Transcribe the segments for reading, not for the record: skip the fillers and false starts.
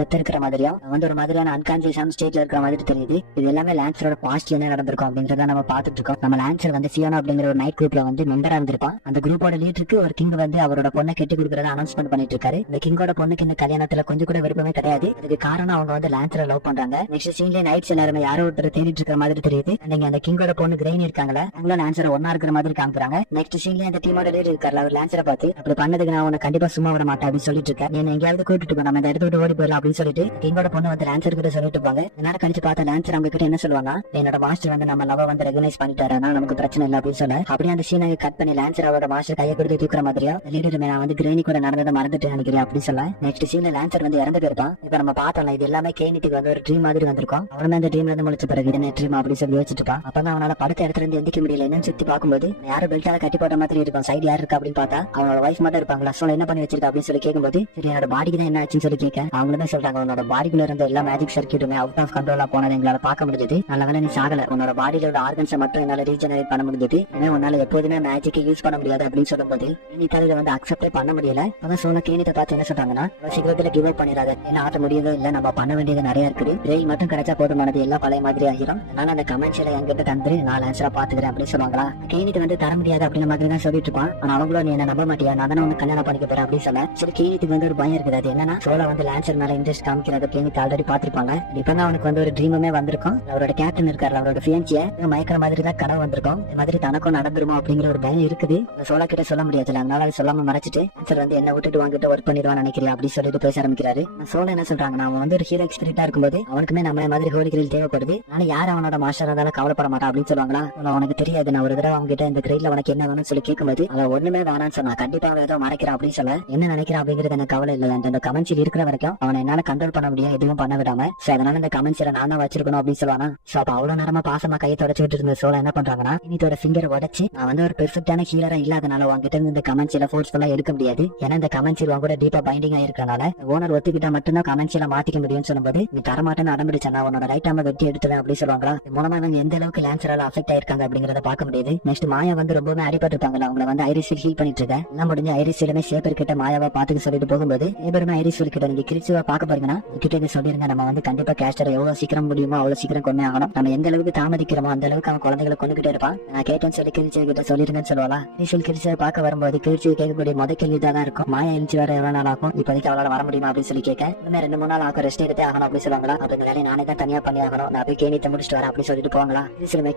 ரத்தம் இருக்கிற மாதிரியும் வந்து ஒரு மாதிரியான அன்கான்சியஸான ஸ்டேட்ல இருக்கிற மாதிரி தெரியுது. இது எல்லாமே லான்சரோட பாஸ்ட்ல என்ன நடந்திருக்கும் அப்படிங்கறத நம்ம பாத்துட்டு இருக்கோம். நம்ம லான்சர் வந்து சியோனா அப்படிங்கிற ஒரு நைட் குரூப்ல வந்து மெம்பரா இருந்திருப்பான். அந்த குரூப்போட லீடருக்கு ஒரு கிங் வந்து அவரோட பொண்ணை கெட்டி கொடுக்கறத அனௌன்ஸ்மெண்ட் பண்ணிட்டு இருக்காரு. இந்த கிங்கோட பொண்ணுக்கு இந்த கல்யாணத்துல கொஞ்சம் கூட விருப்பமே கிடையாது. இதுக்கு காரணம் அவங்க வந்து லான்சரை லவ் பண்றாங்க. நெக்ஸ்ட் சீன்ல நைட்ஸ் எல்லாருமே யாரோ ஒருத்தர் தேடிட்டு இருக்கிற மாதிரி தெரியுது. நீங்க அந்த கிங்கோட பொண்ணு கிரெயின் இருக்காங்களா, அவங்களும் லான்சரை ஒன்னா இருக்கிற மாதிரி காமிக்கிறாங்க. நெக்ஸ்ட் சீன்ல அந்த டீமோட லீடர் இருக்காரு, அவர் லான்சரை பார்த்து அப்படி பண்ணதுக்கு நான் உன்னை கண்டிப்பா சும்மா விட மாட்டேன் அப்படின்னு சொல்லிட்டு இருக்கேன். நீ எங்கேயாவது கூட்டிட்டு போ, நம்ம இந்த இடத்த விட்டு ஓடி போயிடலாம் அப்படின்னு சொல்லிட்டு கிங்கோட பொண்ணு வந்து லான்சர் கிட்ட சொல்லிட்டு போங்க. நேரம் கழிச்சு பார்த்தா லான்சர் அவங்க கிட்ட என்ன சொல்லுவாங்க, என்னோட மாஸ்டர் வந்து நம்ம லவ் வந்து ரெகனைஸ் பண்ணிட்டாரு, அதனால நமக்கு பிரச்சனை இல்லை அப்படின்னு சொல்ல அப்படியே அந்த சீனை கட் பண்ணி லான்சர் அவரோட மாஸ்டர் கையை கொடுத்து தூக்குற மாதிரியா லீடர் நான் வந்து கிரேனி கூட நடந்ததை மறந்துட்டு நினைக்கிறேன் அப்படின்னு சொல்ல நெக்ஸ்ட் சீன்ல லான்சர் வந்து இறந்து போயிருப்பான். இப்ப நம்ம பார்த்தோம்ல இது எல்லாமே கேனிட்டுக்கு வந்து ஒரு ட்ரீம் மாதிரி வந்திருக்கும். அவனுமே அந்த ட்ரீம்ல இருந்து முடிச்ச பிறகு என்ன ட்ரீம் அப்படின்னு சொல்லி யோசிச்சுட்டு இருப்பான். அப்பதான் அவனால படுத்த இடத்துல இருந்து எந்திக்க முடியல. என்னன்னு சுத்தி பார்க்கும்போது யாரும் பெல்ட்டால கட்டி போட்ட மாதிரி இருக்கும். சைடு யாரு இருக்கா அப்படின்னு பார்த்தா அவனோட வைஃப் மட்டும் இருப்பாங்களா. சோ என்ன பண்ணி வச்சிருக்கா அப்படின்னு சொல்லி கேட்கும்போது சரி என்னோட பாடிக்கு தான் என்ன ஆச்சுன்னு சொல்லி கேட்க அவங்களுமே சொல்றாங்க, உன்னோட பாடிக்குள்ள இருந்த எல்லா மேஜிக் சர்க்கியூட்டுமே அவுட் ஆஃப் கண்ட்ரோலா போனதை எங்களால பார்க்க முடியுது. நல்ல வேலை நீ சாகல, உன்னோட பாடியில உள்ள ஆர்கன்ஸை மட்டும் என்னால ரீஜெனரேட் பண்ண முடியுது. ஏன்னா உன்னால எப்போதுமே மேஜிக்கை யூஸ் பண்ண முடியாது அப்படின்னு சொல்லும்போது கேனிட்டால இதை வந்து அக்செப்டே பண்ண முடியல. அதான் சோழ கேனிட்ட பார்த்து என்ன சொல்றாங்கன்னா சீக்கிரத்துல கிவ் அப் பண்ணிடாத, என்ன ஆட்ட முடியவே இல்லை, நம்ம பண்ண வேண்டியது நிறைய இருக்குது, கிரெயின் மட்டும் கிடைச்சா போதுமானது, எல்லாம் பழைய மாதிரி ஆகிரும், அதனால அந்த கமெண்ட்ஸ்ல என்கிட்ட தந்துரு, நான் ஆன்சரா பாத்துக்கிறேன் அப்படின்னு சொல்லுவாங்களா. கேனிட்டு வந்து தர முடியாது அப்படின்ற மாதிரி தான் சொல்லிட்டு இருப்பான். ஆனா அவங்களும் நீ என்ன நம்ப மாட்டியா, நான் தானே உனக்கு கல்யாணம் பண்ணிக்க போறேன் அப்படின்னு சொன்ன. சரி கேனிட்டுக்கு வந்து ஒரு பயம் இருக்குது. அது என்னன்னா சோழ வந்து லான்சர் மேல இன்ட்ரெஸ்ட் காமிக்கிறது கேனிட்டு ஆல்ரெடி பாத்திருப்பாங்க. இப்பதான் அவனுக்கு வந்து ஒரு ட்ரீமுமே வந்திருக்கும். அவரோட கேப்டன் இருக்காரு, அவரோட ஃபியான்சிய மயக்கிற மாதிரி தான் கனவு வந்திருக்கும். இந்த மாதிரி தனக்கும் நடந்துருமோ அப்படிங்கிற ஒரு பயம் இருக்குது. சோழ கிட்ட சொல்ல முடியாது, அதனால அதை சொல்லாம மறைச்சிட்டு ஆன்சர் வந்து என்ன விட்டுட்டு வாங்கிட்டு ஒர்க் பண்ணிடுவான்னு நினைக்கிறேன் அப்படின்னு சொல்லிட்டு பேச ஆரம்பிக்கிறாரு. சோழ என்ன சொல்றாங்கன்னா அவன் வந்து ஒரு ஹீரோ எக்ஸ்பிரிட்டா இருக்கும்போது அவனுக்குமே நம்ம மாதிரி ஹோலி கிரில் தேவைப்படுது, ஆனா யார் அவனோட மாஸ்டர் இருந்தாலும் கவலைப்பட மாட்டான் அப்படின்னு சொல்லுவாங்களா. உனக்கு தெரியாது, நான் ஒரு தடவை அவங்க கிட்ட இந்த கிரேட்ல உனக்கு என்ன வேணும்னு சொல்லி கேட்கும்போது அவன் ஒண்ணுமே வேணான்னு சொன்னா, கண்டிப்பா ஏதோ மறைக்கிறான் அப்படின்னு சொல்ல என்ன நினைக்கிறான் அப்படிங்கிறது எனக்கு கவலை இல்லை, அந்த கமெண்ட்ஸில் இருக்கிற வரைக்கும் அவனை என்னால கண்ட்ரோல் பண்ண முடியும், எதுவும் பண்ண விடாம. சோ அதனால இந்த கமெண்ட்ஸில நான் தான் வச்சிருக்கணும் அப்படின்னு சொல்லுவானா. சோ அப்ப அவ்வளவு நேரமா பாசமா கையை தொடச்சுட்டு இருந்த சோழ என்ன பண்றாங்கன்னா இன்னித்தோட ஃபிங்கரை உடச்சு நான் வந்து ஒரு பெர்ஃபெக்டான ஹீலரா இல்லாதனால உங்ககிட்ட இருந்து இந்த கமெண்ட்ஸில ஃபோர்ஸ்ஃபுல்லா எடுக்க முடியாது, ஏன்னா இந்த கமெண்ட்ஸில் உங்க கூட டீப்பா பைண்டிங் ஆயிருக்கனால ஓனர் ஒத்துக்கிட்டா மட்டும்தான் கமெண்ட்ஸில மாத்திக்க முடியும்னு சொல்லும்போது நீ தரமாட்டேன்னு அடம்பிடிச்சா உன்னோட ரைட் ஆம வெட்டி எடுத்துவேன் அப்படி சொல்லுவாங்களா. மூலமா அவங்க எந்த அளவுக்கு லான்சரால அஃபெக்ட் ஆயிருக்காங்க அப்படிங்கறத பார்க்க முடியுது. நெக்ஸ்ட் மாயா வந்து ரொம்பவே அடிபட்டு இருப்பாங்களா, அவங்களை வந்து ஐரிஸில் ஹீல் பண்ணிட்டு இருக்க எல்லாம் முடிஞ்சு ஐரிஸிலுமே சேப்பர் கிட்ட மாயாவா பாத்துக்க சொல்லிட்டு போகும்போது சேபருமே ஐரிஸில் கிட்ட நீங்க கிரிச்சுவா பார்க்க போறீங்கன்னா கிட்ட சொல்லிருங்க, நம்ம வந்து கண்டிப்பா கேஸ்டர் எவ்வளவு சீக்கிரம் முடியுமோ அவ்வளவு சீக்கிரம் கொண்டே ஆகணும், நம்ம எந்த அளவுக்கு தாமதிக்கிறோமோ அந்த அளவுக்கு அவன் குழந்தைகளை கொண்டுகிட்டே இருப்பான், நான் கேட்டேன்னு சொல்லி கிரிச்சு கிட்ட சொல்லிருங்கன்னு சொல்லுவாளா. கிரிச்சு பார்க்க வரும்போது கிரிச்சு கேட்கக்கூடிய முத கேள்வி தான் இருக்கும், மாயா எழுச்சி வர எவ்வளவு நாள் ஆகும், இப்போதைக்கு அவளால வர முடியுமா அப்படின்னு சொல்லி கேட்க இன்னும் 2-3 நாள் ஆகும், ரெஸ்ட் எடுத்தே ஆகணும் அப்படின்னு சொல்லுவாங்களா. அப்ப இந்த வேலையை நானே தான் தனியா பண்ணி ஆகணும், நான் போய் கேணித்தை முடிச்சுட்டு வரேன் அப்படின்னு சொல்லிட்டு போவாங்களா.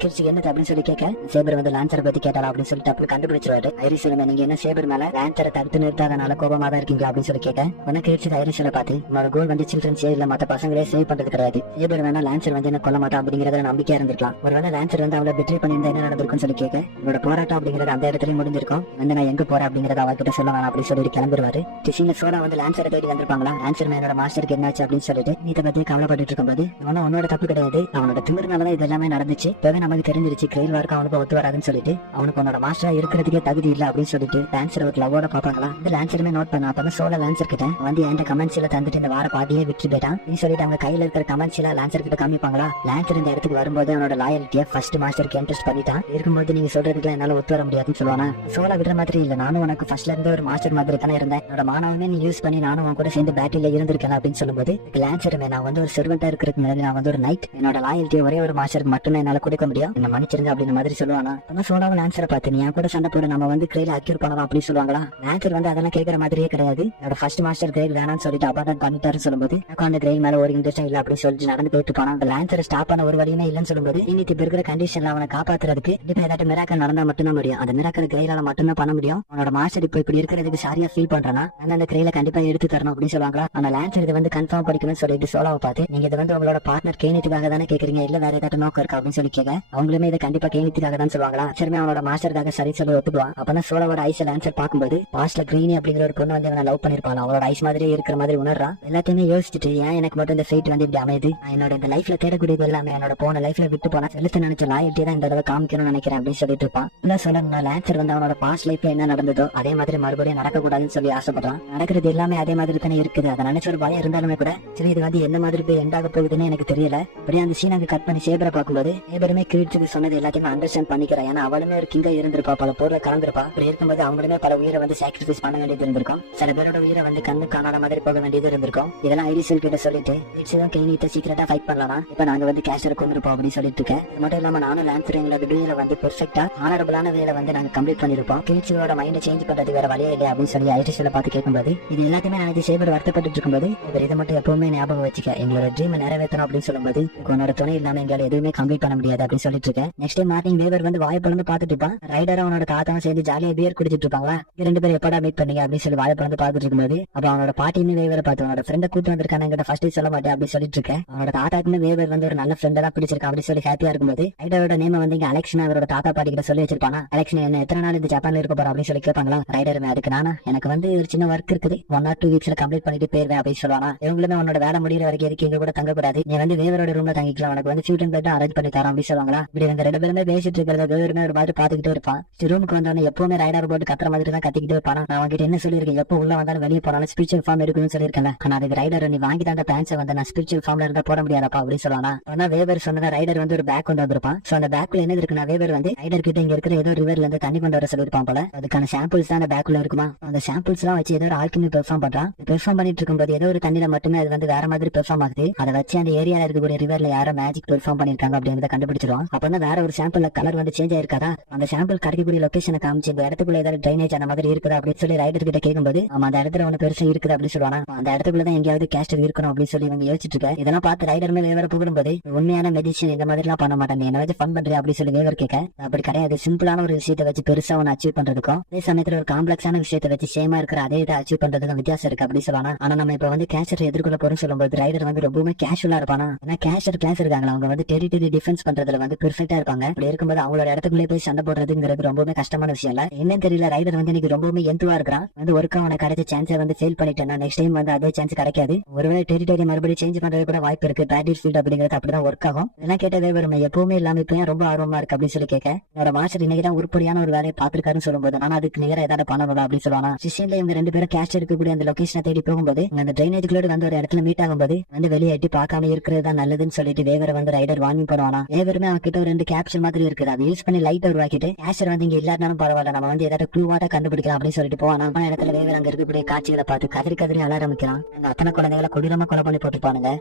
கிரிச்சு என்ன அப்படின்னு சொல்லி கேட்க சேபர் வந்து லான்சரை பத்தி கேட்டாளா அப்படின்னு சொல்லிட்டு அப்படி கண்டுபிடிச்சிருவாரு. ஐரிசில நீங்க என்ன சேபர் மேல லான்சரை தடுத்து நிறுத்தாதனால கோபமா தான் இருக்கீங்க அப்படின்னு சொல்லி கேட்க உடனே கிரிச்சு ஐரிசில பார்த்து உன்னோட கோல் வந்து சில்ட்ரன்ஸ் இல்ல மத்த பசங்களே சேவ் பண்றது கிடையாது, சேபர் வேணா லான்சர் வந்து என்ன கொல்ல மாட்டான் அப்படிங்கறத நம்பிக்கையா இருந்திருக்கலாம், ஒருவேளை லான்சர் வந்து அவளை பெட்ரே பண்ணியிருந்தா என்ன நடந்திருக்குன்னு சொல்லி கேட்க உங்களோட போராட்டம் அப்படிங்கறது அந்த இடத்துலயும் முடிஞ்சிருக்கும், வந்து நான் எங்க போறேன் அப்படிங்கறத அவர்கிட்ட சொல்ல வேணாம் அப்படின்னு சொல்லிட்டு கிளம்பிடுவாரு. டிசிங்க சோழா வந்து லான்சரை தேடி வந்திருப்பாங்களா, லான்சர் மேனோட மாஸ்டருக்கு என்னாச்சு அப்படின்னு சொல்லிட்டு நீத்தை பத்தி கவலைப்பட்டு இருக்கும்போது உன்னோட தப்பு கிடையாது, அவனோட திமிர்னாலதான் இது எல்லாமே நடந்துச்சு, இப்பவே நமக்கு தெரிஞ்சிருச்சு கிரெயில் வார்க்கு அவனுக்கு ஒத்து வராதுன்னு சொல்லிட்டு அவனுக்கு உன்னோட மாஸ்டரா இருக்கிறதுக்கே தகுதி இல்ல அப்படின்னு சொல்லிட்டு லான்சர் ஒரு லவ்வோட பாப்பாங்களா. இந்த லான்சருமே நோட் பண்ண அப்பதான் சோழ லான்சர் கிட்ட வந்து என் கமெண்ட்ஸ்ல தந்துட்டு இந்த வார பாதியே விட்டு போயிட்டான் நீ சொல்லிட்டு அவங்க கையில இருக்கிற கமெண்ட்ஸ்ல லான்சர் கிட்ட காமிப்பாங்களா. லான்சர் இந்த இடத்துக்கு வரும்போது அவனோட லாயல்ட்டியை ஃபர்ஸ்ட் மாஸ்டருக்கு இன்ட்ரெஸ்ட் பண்ணிட்டான், இருக்கும்போது நீங்க சொல்றதுக்கு என்னால ஒத்து வர முடியாதுன்னு சொல்லுவானா. சோழ விடுற மாதிரி இல்ல, நானும் உனக்கு ஃபர்ஸ்ட்ல இருந்து ஒரு மாஸ்டர் மாதிரி தானே இருந்தேன், என்னோட மானவமே நீ யூஸ் பண்ணி நானும் உன் கூட சேர்ந்து பேட்டில இருந்திருக்கேன் அப்படின்னு சொல்லும்போது லான்சருமே நான் வந்து ஒரு செர்வெண்டா இருக்கிறதுக்கு முன்னாடி நான் வந்து ஒரு நைட், என்னோட லாயல்ட்டியை ஒரே ஒரு மாஸ்டருக்கு மட்டும் என்னால கொடுக்க முடியும், என்ன மன்னிச்சிருங்க அப்படின்ற மாதிரி சொல்லுவானா. சோழாவை லான்சரை பார்த்து நீ கூட சண்டை போட நம்ம வந்து கிரேல அக்யூர் பண்ணலாம் அப்படின்னு சொல்லுவாங்களா. லான்சர் வந்து அதெல்லாம் கேட்கற மாதிரியே கிடையாது, என்னோட ஃபர்ஸ்ட் மாஸ்டர் கிரேல் வேணாம்னு சொல்லிட்டு அபார்டன் பண்ணிட்டாருன்னு சொல்லும்போது எனக்கு அந்த கிரேல் மேல ஒரு இன்ட்ரெஸ்ட் இல்ல அப்படின்னு சொல்லிட்டு நடந்து போயிட்டு போனா அந்த லான்சரை ஸ்டாப் பண்ண ஒரு வழியுமே இல்லைன்னு சொல்லும்போது இன்னைக்கு இப்ப இருக்கிற கண்டிஷன்ல அவனை காப்பாத்துறதுக்கு கண்டிப்பா ஏதாச்சும் மிராக்கல் நடந்தா மட்டும்தான் முடியும், அந்த மிராக்கல் கிரேலால மட்டும்தான் பண்ண முடியும், அவனோட மாஸ்டர் இப்போ இப்படி இருக்கிறதுக்கு சாரியா ஃபீல் பண்றானா அந்த கிரேல கண்டிப்பா எடுத்து தரணும் அப்படின்னு சொல்லுவாங்களா. ஆனா லான்சர் இதை வந்து கன்ஃபார்ம் படிக்கணும்னு சொல்லிட்டு சோலாவை பார்த்து நீங்க இதை வந்து உங்களோட பார்ட்னர் கேனிட்டுக்காக தானே கேக்குறீங்க, இல்ல வேற ஏதாச்சும் நோக்கம் இருக்கா அப்படின்னு சொல்லி கேட்க அவங்களுமே இதை கண்டிப்பா கேனிட்டுக்காக தான் சொல்லுவாங்களா. சரிமே அவனோட மாஸ்டருக்காக சரி சொல்லி ஒத்துக்குவான். அப்பதான் சோலாவோட ஐஸ் லான்சர் பார்க்கும்போது பாஸ்ட்ல கிரீனி அப்படிங்கிற ஒரு பொண்ணு வந்து லவ் பண்ணிருப்பான், அவளோட ஐஸ் மாதிரியே இருக்கிற மாதிரி உணர்றான். எல்லாத்தையுமே யோசிச்சுட்டு ஏன் எனக்கு மட்டும் இந்த ஃபேட் வந்து இப்படி அமையுது, என்னோட இந்த லைஃப்ல தேடக்கூடியது எல்லாமே என்னோட போன லைஃப்ல விட்டு போனா செலுத்த நினைச்ச லாயல்ட்டி தான் இந்த தடவை காமிக்கணும்னு நினைக்கிறேன் அப்படின்னு சொல்லிட்டு இருப்பான். இல்ல சொல்ல லான்சர் வந்து அவனோட பாஸ்ட் லைஃப்ல என்ன நடந்ததோ அதே மாதிரி மறுபடியும் நடக்கக்கூடாதுன்னு சொல்லி ஆசைப்படுறான். நடக்கிறது எல்லாமே அதே மாதிரி தானே இருக்குது, அதை நினைச்ச ஒரு பயம் இருந்தாலுமே கூட சரி இது வந்து என்ன மாதிரி போய் எண்டாக போகுதுன்னு எனக்கு தெரியல. அப்படியே அந்த சீனாக்கு கட் பண்ணி சேபரை பார்க்கும்போது சேபருமே கிரீட்ஸுக்கு சொன்னது எல்லாத்தையுமே அண்டர்ஸ்டாண்ட் பண்ணிக்கிறேன், ஏன்னா அவளுமே ஒரு கிங்கா இருந்திருப்பா, பல போர்ல கலந்துருப்பா, அப்படி இருக்கும்போது அவங்களுமே பல உயிரை வந்து சாக்ரிஃபைஸ் பண்ண வேண்டியது இருந்திருக்கும், சில பேரோட உயிரை வந்து கண்ணு காணாத மாதிரி போக வேண்டியது இருந்திருக்கும். இருக்கோம். இதெல்லாம் ஐரிசல் கிட்ட சொல்லிட்டு நிச்சயம் கெய்னிட்ட சீக்கிரட்டா ஃபைட் பண்ணலாம். இப்ப நாங்க வந்து கேஷரை கொண்டிருப்போம் அப்படின்னு சொல்லிட்டு இருக்கேன். இது மட்டும் இல்லாம நானும் லான்சர் எங்களோட வீடியோல வந்து பெர்ஃபெக்ட்டா ஆனரபிளான வேலை வந்து நாங்க கம்ப்ளீட் பண்ணிருப்போம். கிளிச்சியோட மைண்டை சேஞ்ச் பண்றது வேற வழியே இல்லை அப்படின்னு சொல்லி ஐரிசல பார்த்து கேட்கும்போது இது எல்லாத்தையுமே நான் சேபர் வருத்தப்பட்டு இருக்கும்போது இதை மட்டும் எப்பவுமே ஞாபகம் வச்சுக்க, எங்களோட ட்ரீம் நிறைவேற்றணும் அப்படின்னு சொல்லும்போது உன்னோட துணை இல்லாம எங்களால எதுவுமே கம்ப்ளீட் பண்ண முடியாது அப்படின்னு சொல்லிட்டு இருக்கேன். நெக்ஸ்ட் மார்னிங் வேவர் வந்து வாய்ப்பு பார்த்துட்டு இருப்பான். ரைடர் அவனோட தாத்தாவும் சேர்ந்து ஜாலியா பியர் குடிச்சிட்டு இருப்பாங்களா. ரெண்டு பேரும் எப்படா மீட் பண்ணீங்க அப்படின்னு சொல்லி வாய்ப்பு பார்த்துட்டு இருக்கும்போது அப்ப அவனோட பாட்டின்னு வேவரை பார்த்து அவனோட ஃப்ரெண்டை கூட்டு வந்திருக்காங்க ஃபர்ஸ்ட் சொல்ல மாட்டேன் அப்படின்னு சொல்லிட்டு இருக்கேன். அவனோட தாத்தாக்குன்னு வேவர் வந்து ஒரு நல்ல ஃப்ரெண்டா தான் பிடிச்சிருக்கான் அப்படின்னு சொல்லி ஹாப்பியா இருக்கும்போது ரைடரோட நேம் வந்து இங்க அலெக்ஷன் அவரோட தாத்தா பாட்டி கிட்ட சொல்லி வச்சிருப்பானா. அலெக்ஷன் என்ன எத்தனை நாள் இந்த ஜப்பான்ல இருக்க போறா அப்படின்னு சொல்லி கேட்பாங்களா. ரைடர் அதுக்கு நானா எனக்கு வந்து ஒரு சின்ன ஒர்க் இருக்குது 1 or 2 வீக்ஸ்ல கம்ப்ளீட் பண்ணிட்டு போயிருவேன் அப்படின்னு சொல்லுவானா. இவங்களுமே உன்னோட வேலை முடிகிற வரைக்கும் எதுக்கு எங்க கூட தங்க கூடாது, நீ வந்து வேவரோட ரூம்ல தங்கிக்கலாம், உனக்கு வந்து ஃபியூட் அண்ட் பெட் அரேஞ்ச் பண்ணி தரோம் அப்படின்னு சொல்லுவாங்களா. இப்படி வந்து ரெண்டு பேருமே பேசிட்டு இருக்கிறத வேவருமே ஒரு மாதிரி பாத்துக்கிட்டே இருப்பான். ரூமுக்கு வந்தவன எப்பவுமே ரைடர் போட்டு கத்துற மாதிரி தான் கத்திக்கிட்டே இருப்பான். நான் உங்ககிட்ட என்ன சொல்லியிருக்கேன், எப்போ உள்ள வந்தாலும் வெளியே போனாலும் ஸ்பிரிச்சுவல் ஃபார்ம் இருக்குன்னு சொல்லியிருக்கேன். ஆனா அதுக்கு ரைடர் நீ வாங்கி தான் அந்த பேண்ட்ஸை வந்து நான் ஸ்பிரிச்சுவல் ஃபார்ம்ல இருந்தா போட முடியாதப்பா அப்படின்னு சொல்லுவானா. ஆனா வேவர் சொன்னதா ரைடர் வந்து ஒரு பேக் கொண்டு வந்திருப்பான். சோ அந்த பேக்ல என்ன இருக்குன்னா வேவர் வந்து ரைடர் கிட்ட இங்க இருக்கிற ஏதோ ரிவர்ல இருந்து தண்ணி கொண்டு வர சொல்லிருப்பான் போல. அதுக்கான சாம்பிள்ஸ் தான் அந்த பேக்குள்ள இருக்குமா. அந்த சாம்பிள்ஸ் எல்லாம் வச்சு ஏதோ ஒரு ஆல்கெமி பெர்ஃபார்ம் பண்றான். பெர்ஃபார்ம் பண்ணிட்டு இருக்கும்போது ஏதோ ஒரு தண்ணியில மட்டுமே அது வந்து வேற மாதிரி பெர்ஃபார்ம் ஆகுது. அதை வச்சு அந்த ஏரியால இருக்கக்கூடிய ரிவர்ல யாரோ மேஜிக் பெர்ஃபார்ம் பண்ணிருக்காங்க அப்படிங்கறத கண்டுபிடிச்சிருவான். அப்பதான் வேற ஒரு சாம்பிள்ல கலர் வந்து சேஞ்ச் ஆயிருக்காதா. அந்த சாம்பிள் கிடைக்கக்கூடிய லொகேஷனை காமிச்சு இந்த இடத்துக்குள்ள ஏதாவது ட்ரைனேஜ் அந்த மாதிரி இருக்குதா அப்படின்னு சொல்லி ரைடர் கிட்ட கேட்கும்போது அந்த இடத்துல ஒண்ணு பெருசா இருக்குது அப்படின்னு சொல்லுவானா. அந்த இடத்துக்குள்ளதான் எங்கேயாவது கேஸ்டர் இருக்கணும் அப்படின்னு சொல்லி இவங்க யோசிச்சுட்டு இருக்க. இதெல்லாம் பார்த்து ரைடர் மேல வேற புகழும்போது உண்மையான மெடிசன் இந்த மாதிரி எல்லாம் பண்ண மாட்டேன், என்ன வச்சு ஃபன் பண்றேன் அப்படின்னு சொல்லி வேவர் கேட்க. அப்படி கிடையாது, சிம்பிளான ஒரு விஷயத்தை வச்சு பெருசா ஒன்னு அச்சீவ் பண்றதுக்கும் அதே சமயத்துல ஒரு காம்ப்ளெக்ஸான விஷயத்தை வச்சு சேமா இருக்கிற அதே இதை அச்சீவ் பண்றதுக்கும் வித்தியாசம் இருக்கு அப்படின்னு சொல்லுவானா. ஆனா நம்ம இப்ப வந்து கேஷரை எதிர்கொள்ள போறோம் சொல்லும்போது ரைடர் வந்து ரொம்பவுமே கேஷுவலா இருப்பானா. ஏன்னா கேஷர் கிளாஸ் இருக்காங்களா, அவங்க வந்து டெரிட்டரி டிஃபென்ஸ் பண்றதுல வந்து பெர்ஃபெக்ட்டா இருப்பாங்க. அப்படி இருக்கும்போது அவங்களோட இடத்துக்குள்ளே போய் சண்டை போடுறதுங்கிறது ரொம்பவுமே கஷ்டமான விஷயம் இல்ல. என்னன்னு தெரியல, ரைடர் வந்து எனக்கு ரொம்பவுமே எந்துவா இருக்கிறான். வந்து ஒருக்கா அவனை கிடைச்ச சான்ஸை வந்து ஃபெயில் பண்ணிட்டேன்னா நெக்ஸ்ட் டைம் வந்து அதே சான்ஸ் கிடைக்காது. ஒருவேளை டெரிட்டரி மறுபடியும் சேஞ்ச் பண்றது கூட வாய்ப்பு இருக்கு. பேட்டில் ஃபீல்ட் அப்படிங்கிறது அப்படிதான் ஒர்க் ஆகும். இதெல்லாம் கேட்டதே வரும், எப்பவுமே இல்லாம இப்ப ரொம்ப ஆர்வமா இருக்கு அப்படின்னு சொல்லி கேட்க. என்னோட மாஸ்டர் இன்னைக்கு தான் உருப்படியான ஒரு வேலையை பாத்துருக்காருன்னு சொல்லும்போது ஆனா அதுக்கு நிகர ஏதாவது பண்ணணும் அப்படின்னு சொல்லுவானா. சிஷன்ல இவங்க ரெண்டு பேரும் கேஸ்ட் இருக்கக்கூடிய அந்த லொகேஷனை தேடி போகும்போது அந்த ட்ரைனேஜ்களோடு வந்து ஒரு இடத்துல மீட் ஆகும்போது வந்து வெளியே எட்டி பார்க்காம இருக்கிறது தான் நல்லதுன்னு சொல்லிட்டு வேவரை வந்து ரைடர் வார்னிங் பண்ணுவானா. வேவருமே அவன் கிட்ட ஒரு 2 கேப்சூல் மாதிரி இருக்குது, அதை யூஸ் பண்ணி லைட் உருவாக்கிட்டு கேஷர் வந்து இங்க இல்லாட்டாலும் பரவாயில்ல, நம்ம வந்து ஏதாவது க்ளூவா தான் கண்டுபிடிக்கலாம் அப்படின்னு சொல்லிட்டு போவானா. அந்த இடத்துல வேவர் அங்க இருக்கக்கூடிய காட்சிகளை பார்த்து கதறி கதறி அழ ஆரம்பிக்கிறான். அங்க அத்தனை குழந்தைகளை கொடூரமா கொலை பண்ணி போட்டுப்பானுங்க.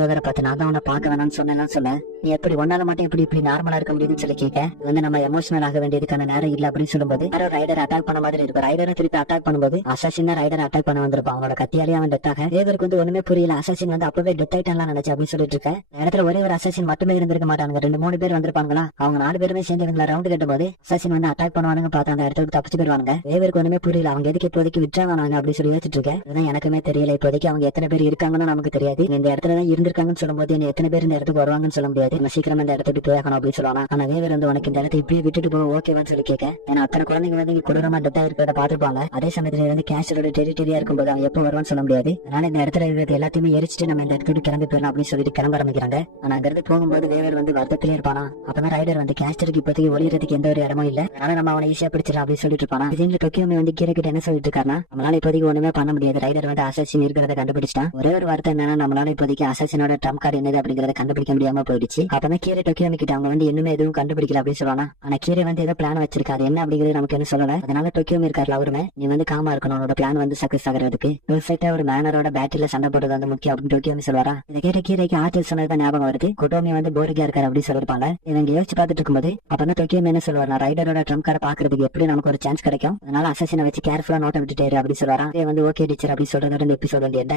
வேவரை பார்த்து நான் தான் உன்னை பார்க்க வேணாம்னு சொன்னேன்னு சொல்ல, நீ எப்படி ஒன்னால மட்டும் இப்படி நார்மலா இருக்க முடியுதுன்னு சொல்லி கேட்க. வந்து நம்ம எமோஷனல் ஆக வேண்டியதுக்கான நேரம் இல்ல அப்படின்னு சொல்லும்போது யாரோ ரைடர் அட்டாக் பண்ண மாதிரி இருக்கும். ரைடரை திருப்பி அட்டாக் பண்ணும்போது அசாசின் ரைடர் அட்டாக் பண்ண வந்திருப்பான். அவனோட கத்தியாலே அவன் டெத் ஆக வேவருக்கு வந்து ஒண்ணுமே புரியல. அசாசின் வந்து அப்பவே டெத் ஆயிட்டான்லாம் நினைச்சு அப்படின்னு சொல்லிட்டு இருக்க. இடத்துல ஒரே ஒரு அசாசின் மட்டுமே இருந்திருக்க மாட்டாங்க, 2-3 பேர் வந்திருப்பாங்களா. அவங்க 4 பேருமே சேர்ந்து இவங்களை ரவுண்ட் கட்டும் போது அசாசின் வந்து அட்டாக் பண்ணுவானுங்க பார்த்து அந்த இடத்துக்கு தப்பிச்சு போயிருவாங்க. வேவருக்கு ஒண்ணுமே புரியல, அவங்க எதுக்கு இப்போதைக்கு விட்றாங்க அப்படின்னு சொல்லி யோசிச்சுட்டு இருக்கேன். இதுதான் எனக்குமே தெரியல, இப்போதைக்கு அவங்க எத்தனை பேர் இருக்காங்கன்னு நமக்கு தெரியாது. இந்த இடத்துல தான் இருந்திருக்காங்கன்னு சொல்லும்போது எத்தனை பேர் இந்த இடத்துக்கு வருவாங்கன்னு சொல்ல முடியாது. நம்ம சீக்கிரம் இந்த இடத்துக்கு போயாக்கணும் அப்படின்னு சொல்லுவாங்க. ஆனா வேவர் வந்து உனக்கு இந்த இடத்தை இப்படியே விட்டுட்டு போக ஓகேவான்னு சொல்லி கேட்க. ஏன்னா அத்தனை குழந்தைங்க வந்து கொடூரமா டெத்தா இருக்கிறத பாத்துப்பாங்க. அதே சமயத்துல வந்து கேஷரோட டெரிட்டரியா இருக்கும்போது அவன் எப்போ வருவான்னு சொல்ல முடியாது. அதனால இந்த இடத்துல இருக்கிறது எல்லாத்தையுமே எரிச்சிட்டு நம்ம இந்த இடத்துக்கு கிளம்பி போயிடலாம் அப்படின்னு சொல்லிட்டு கிளம்ப ஆரம்பிக்கிறாங்க. ஆனா அங்கிருந்து போகும்போது வேவர் வந்து வருத்தத்திலே இருப்பானா. அப்பதான் ரைடர் வந்து கேஸ்டருக்கு இப்போதைக்கு ஒளியறதுக்கு எந்த ஒரு இடமும் இல்ல, அதனால நம்ம அவனை ஈஸியா பிடிச்சிடலாம் அப்படின்னு சொல்லிட்டு இருப்பானா. இதுல டொக்கியோமே வந்து கீரை கிட்ட என்ன சொல்லிட்டு இருக்காருன்னா, நம்மளால இப்போதைக்கு ஒண்ணுமே பண்ண முடியாது, ரைடர் வந்து அசாசின் இருக்கிறத கண்டுபிடிச்சிட்டான். ஒரே ஒரு வார்த்தை என்னன்னா, நம்மளால இப்போதைக்கு அசாசினோட ட்ரம் கார்டு என்னது அப்படிங்கறத கண்டுபிடிக்க முடியாம போயிடுச்சு. அப்பதான் கீரை டொக்கியோமி கிட்ட அவங்க வந்து இன்னுமே எதுவும் கண்டுபிடிக்கல அப்படின்னு சொல்லுவானா. ஆனா கீரை வந்து ஏதோ பிளான் வச்சிருக்காரு, என்ன அப்படிங்கிறது நமக்கு என்ன சொல்லல. அதனால டொக்கியோமி இருக்காருல அவருமே, நீ வந்து காமா இருக்கணும், உன்னோட பிளான் வந்து சக்சஸ் ஆகிறதுக்கு பெர்ஃபெக்ட்டா ஒரு மேனரோட பேட்டில சண்டை போடுறது வந்து முக்கியம் அப்படின்னு டொக்கியோமி சொல்லுவாரா. இதை கேட்ட கீரைக்கு ஆற்றல் சொன்னதுதான் ஞாபகம் வருது. குட்டோமி வந்து போரிகா இருக்காரு அப்படின்னு சொல்லிருப்பாங்க. இவங்க யோசிச்சு பார்த்துட்டு இருக்கும்போது அப்பதான் டொக்கியோமி என்ன சொல்லுவாரு, ரைடரோட ட்ரம் கார்டை பாக்குறதுக்கு எப்படி நமக்கு ஒரு சான்ஸ் கிடைக்கும், அதனால அசாசினை வச்சு கேர்ஃபுல்லா நோட்டை விட்டுட்டாரு அப்படின்னு சொல்லுவாரா. வந்து ஓகே டீச்சர் அப்படின்னு சொல்றதோட இந்த எபிசோட் வந்து எண்ட்